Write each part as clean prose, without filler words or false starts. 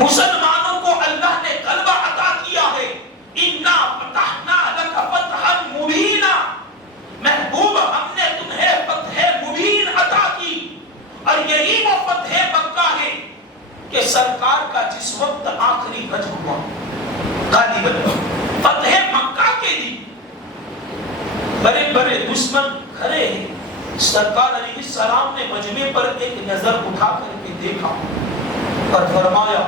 مسلمانوں کو اللہ نے غلبہ عطا کیا ہے. اِنَّا فَتَحْنَا لَكَ فَتْحًا مُبِينًا. محبوب ہم نے تمہیں فتح مبین عطا کی. اور یہی وہ فتح مکہ ہے کہ سرکار کا جس وقت آخری حج ہوا غالباً فتح مکہ کے لیے بڑے بڑے دشمن کھڑے ہیں. سرکار علیہ السلام نے مجمع پر ایک نظر اٹھا کر کے دیکھا اور فرمایا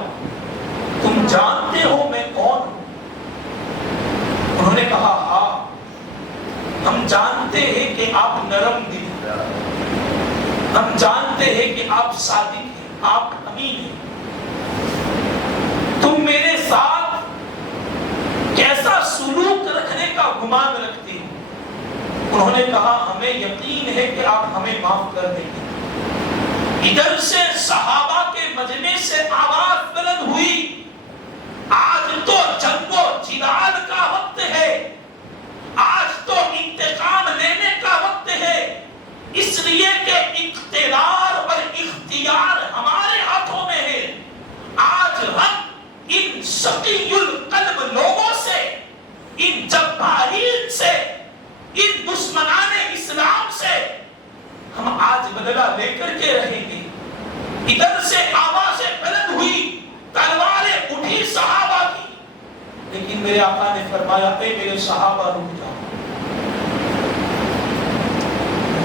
تم جانتے ہو میں کون ہوں؟ انہوں نے کہا ہاں ہم جانتے ہیں کہ آپ نرم دل ہیں, ہم جانتے ہیں کہ آپ صادق ہیں, آپ امین ہیں. تم میرے ساتھ کیسا سلوک رکھنے کا گمان رکھتے ہو؟ انہوں نے کہا ہمیں یقین ہے کہ آپ ہمیں معاف کر دیں گے. ادھر سے صحابہ کے مجمع سے آواز بلند ہوئی آج تو جنگ و جدال کا وقت ہے, آج تو انتقام لینے کا وقت ہے, اس لیے کہ اقتدار اور اختیار ہمارے ہاتھوں میں ہے. آج ہم ان شقی القلب لوگوں سے, ان جبارین سے, ان دشمنان اسلام سے ہم آج بدلہ لے کر کے رہیں گے. ادھر سے آوازیں بلند ہوئی, تلواریں اٹھی صحابہ کی, لیکن میرے آقا نے فرمایا اے میرے صحابہ رک جاؤ.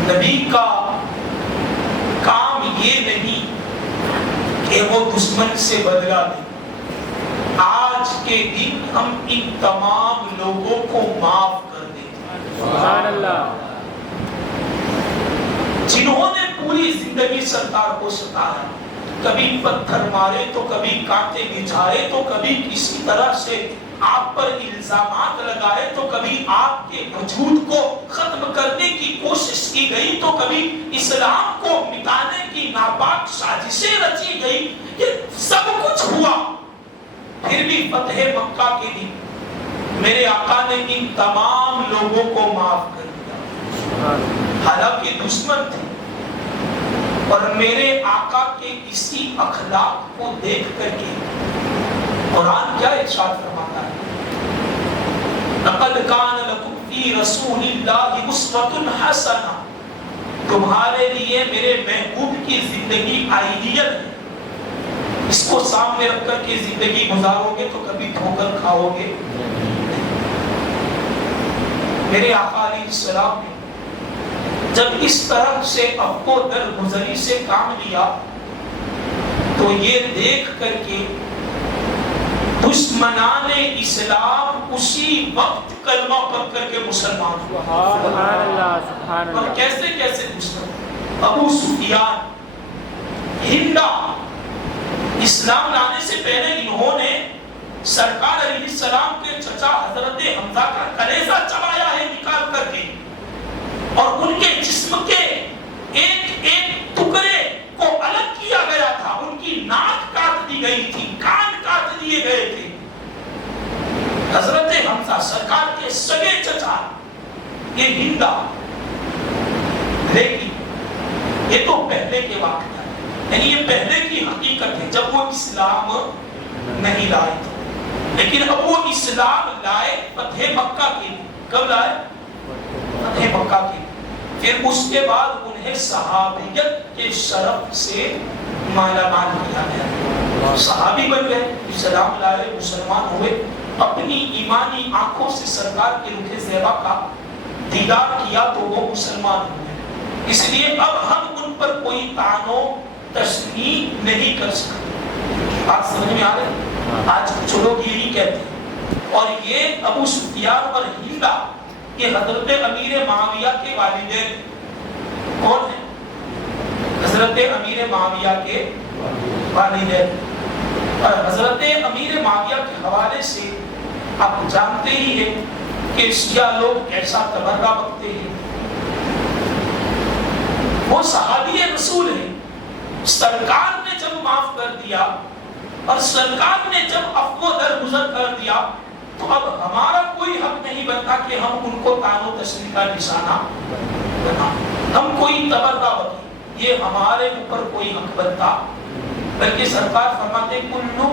نبی کا کام یہ نہیں کہ وہ دشمن سے بدلہ لے. آج کے دن ہم ان تمام لوگوں کو معاف کر دیں. سبحان اللہ. جنہوں نے پوری زندگی سرکار کو ستایا, کبھی پتھر مارے تو کبھی کانٹے بچھائے تو کبھی کسی طرح سے آپ پر الزامات لگائے تو کبھی آپ کے وجود کو ختم کرنے کی کوشش کی گئی تو کبھی اسلام کو مٹانے کی ناپاک سازشیں رچی گئی, یہ سب کچھ ہوا. پھر بھی فتح مکہ کے دن میرے آقا نے ان تمام لوگوں کو معاف کر دیا. حالانکہ دشمن تھے اور میرے آقا کے اسی اخلاق کو دیکھ کر کے قرآن کیا ارشاد فرماتا ہے؟ لَقَدْ كَانَ لَكُمْ فِي رَسُولِ اللَّهِ أُسْوَةٌ حَسَنَةٌ. تمہارے لیے میرے محبوب کی زندگی آئیڈیل ہے. اس کو سامنے رکھ کر کے زندگی گزارو گے تو کبھی ٹھوکر کھاؤ گے. میرے آقا علیہ السلام نے جب اس طرح سے افق و درگزری سے کام لیا تو یہ دیکھ کر کے دشمنان اسلام اسی وقت کلمہ پڑھ کر کے مسلمان ہوا. سبحان اللہ سبحان اللہ. اور کیسے کیسے دشمن, ابو سفیان, ہندا, اسلام لانے سے پہلے انہوں نے سرکار علیہ السلام کے چچا حضرت حمزہ کا کلیجہ چبایا ہے نکال کر کے, اور ان کے جسم کے ایک ایک ٹکڑے کو الگ کیا گیا تھا. ان کی ناک کاٹ دی گئی تھی, کان کاٹ دیے گئے تھے. حضرت حمزہ سرکار کے سگے چچا, یہ ہندا. لیکن یہ تو پہلے کے واقعہ ہے, یعنی یہ پہلے کی حقیقت ہے جب وہ اسلام نہیں لائے تھے. لیکن اب وہ اسلام لائے فتح مکہ کے لیے. کب لائے؟ فتح مکہ کے لیے. پھر اس کے بعد انہیں صحابیت کے شرف سے مالا مال کیا گیا. صحابی بن گئے, اسلام لائے, مسلمان ہوئے, اپنی ایمانی آنکھوں سے سرکار کے رخ زیبا کا دیدار کیا تو وہ مسلمان ہوئے. اس لیے اب ہم ان پر کوئی طعن و تشنیع نہیں کر سکتے. بات سمجھ میں آ رہی؟ آج کچھ لوگ یہی کہتے ہیں. اور یہ ابو سفیان اور ہندا یہ حضرت امیر معاویہ کے والدین کون ہیں؟ حضرت امیر معاویہ کے والدین. اور حضرت امیر معاویہ کے حوالے سے آپ جانتے ہی ہیں کہ شیعہ لوگ کیسا تبرہ بکتے ہیں. وہ صحابی رسول ہیں. سرکار نے جب معاف کر دیا اور سرکار نے جب عفو درگزر کر دیا تو اب ہمارا کوئی حق نہیں بنتا کہ ہم ان کو طعن و تشنیع کا نشانہ بنائیں. ہم کوئی تبرہ بکیں, یہ ہمارے اوپر کوئی حق بنتا. بلکہ سرکار فرماتے کلو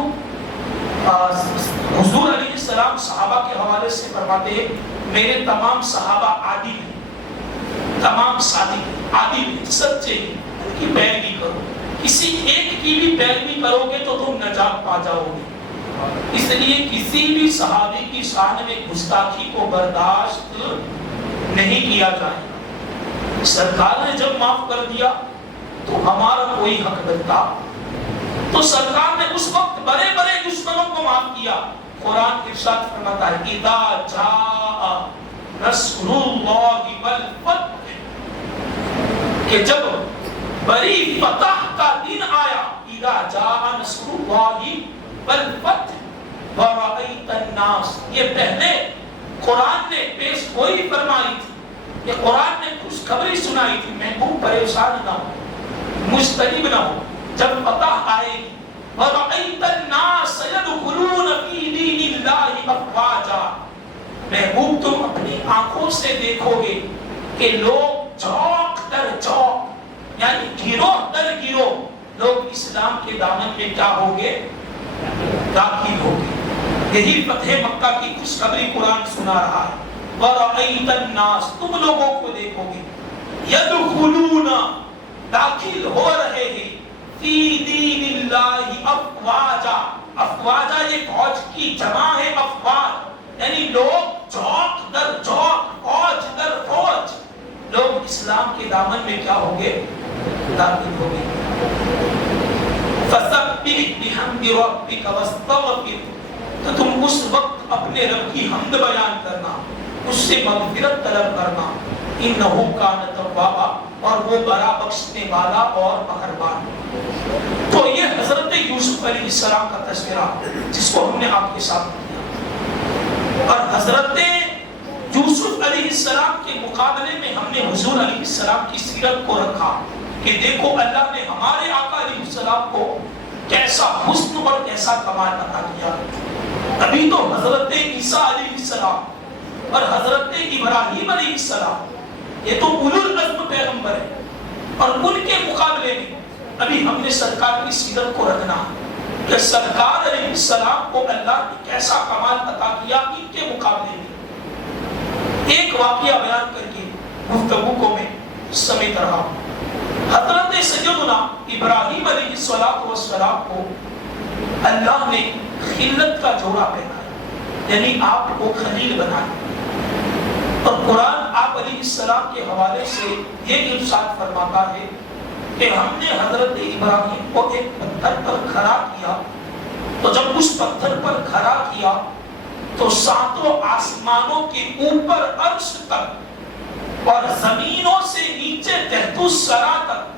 السلام صحابہ کے حوالے سے فرماتے ہیں میرے تمام صحابہ عادل ہیں، تمام صادق عادل ہیں، سچے ہیں، ان کی پیروی کرو، کسی ایک کی بھی پیروی کرو گے تو تم نجات پا جاؤ گے۔ اس لیے کسی بھی صحابی کی شان میں گستاخی کو برداشت نہیں کیا جائے۔ سرکار نے جب معاف کر دیا تو ہمارا کوئی حق بنتا، تو سرکار نے اس وقت بڑے بڑے دشمنوں کو معاف کیا۔ قرآن ارشاد فرماتا ہے اذا جاء نصر اللہ والفتح، کہ جب بڑی فتح کا دن آیا، اذا جاء نصر اللہ والفتح ورأیت الناس، یہ پہلے قرآن نے پیش گوئی فرمائی تھی، یہ قرآن نے خوشخبری سنائی تھی، محبوب پریشان نہ ہو، مضطرب نہ ہو، جب فتح آئے گی وَرَأَيْتَ النَّاسَ يَدْخُلُونَ فِي دِينِ اللَّهِ أَفْوَاجًا، محبوب تم اپنی آنکھوں سے دیکھو گے کہ لوگ چوک در چوک، یعنی گروہ در گروہ لوگ اسلام کے دامن میں کیا ہوگے؟ داخل ہوگے۔ یہی فتح مکہ کی خوشخبری قرآن سنا رہا ہے۔ وَرَأَيْتَ النَّاسَ، تم لوگوں کو دیکھو گے، يَدْخُلُونَ، داخل ہو رہے ہیں، فی دین اللہ افواجا، افواجا یہ فوج کی جمع ہے، افواج یعنی لوگ چوک در چوک، فوج در فوج، لوگ اسلام کے دامن میں کیا ہوگے؟ داخل ہوگے۔ فَسَبِّحْ بِحَمْدِ رَبِّكَ وَاسْتَغْفِرْ، تو تم اس وقت اپنے رب کی حمد بیان کرنا، اس سے مغفرت طلب کرنا، انہو کان توابا، اور وہ بڑا بخشنے والا اور مہربان۔ تو یہ حضرت یوسف علیہ السلام کا تذکرہ جس کو ہم نے آپ کے ساتھ کیا، اور حضرت یوسف علیہ السلام کے مقابلے میں ہم نے حضور علیہ السلام کی سیرت کو رکھا کہ دیکھو اللہ نے ہمارے آقا علیہ السلام کو کیسا حسن اور کیسا کمال عطا کیا۔ ابھی تو حضرت عیسیٰ علیہ السلام اور حضرت ابراہیم علیہ السلام یہ تو اولو العزم پیغمبر ہیں، اور ان کے مقابلے میں ابھی ہم نے سرکار کی سیرت کو رکھنا کہ سرکار علیہ السلام کو اللہ نے کیسا کمال عطا کیا ان کے مقابلے میں۔ ایک واقعہ بیان کر کے گفتگو کو میں سمیٹ رہا ہوں۔ حضرت سیدنا ابراہیم علیہ السلام کو اللہ نے خلت کا جوڑا پہنایا، یعنی آپ کو خلیل بنایا، اور قرآن آپ علیہ السلام کے حوالے سے یہ ارشاد فرماتا ہے کہ ہم نے حضرت ابراہیم کو ایک پتھر پر کھڑا کیا، تو جب اس پتھر پر کھڑا کیا تو ساتوں آسمانوں کے اوپر عرش تک اور زمینوں سے نیچے تحت الثری تک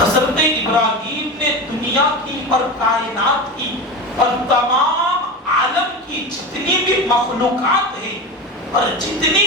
حضرت ابراہیم نے دنیا کی اور کائنات کی اور تمام عالم کی جتنی بھی مخلوقات ہیں اور جتنی بھی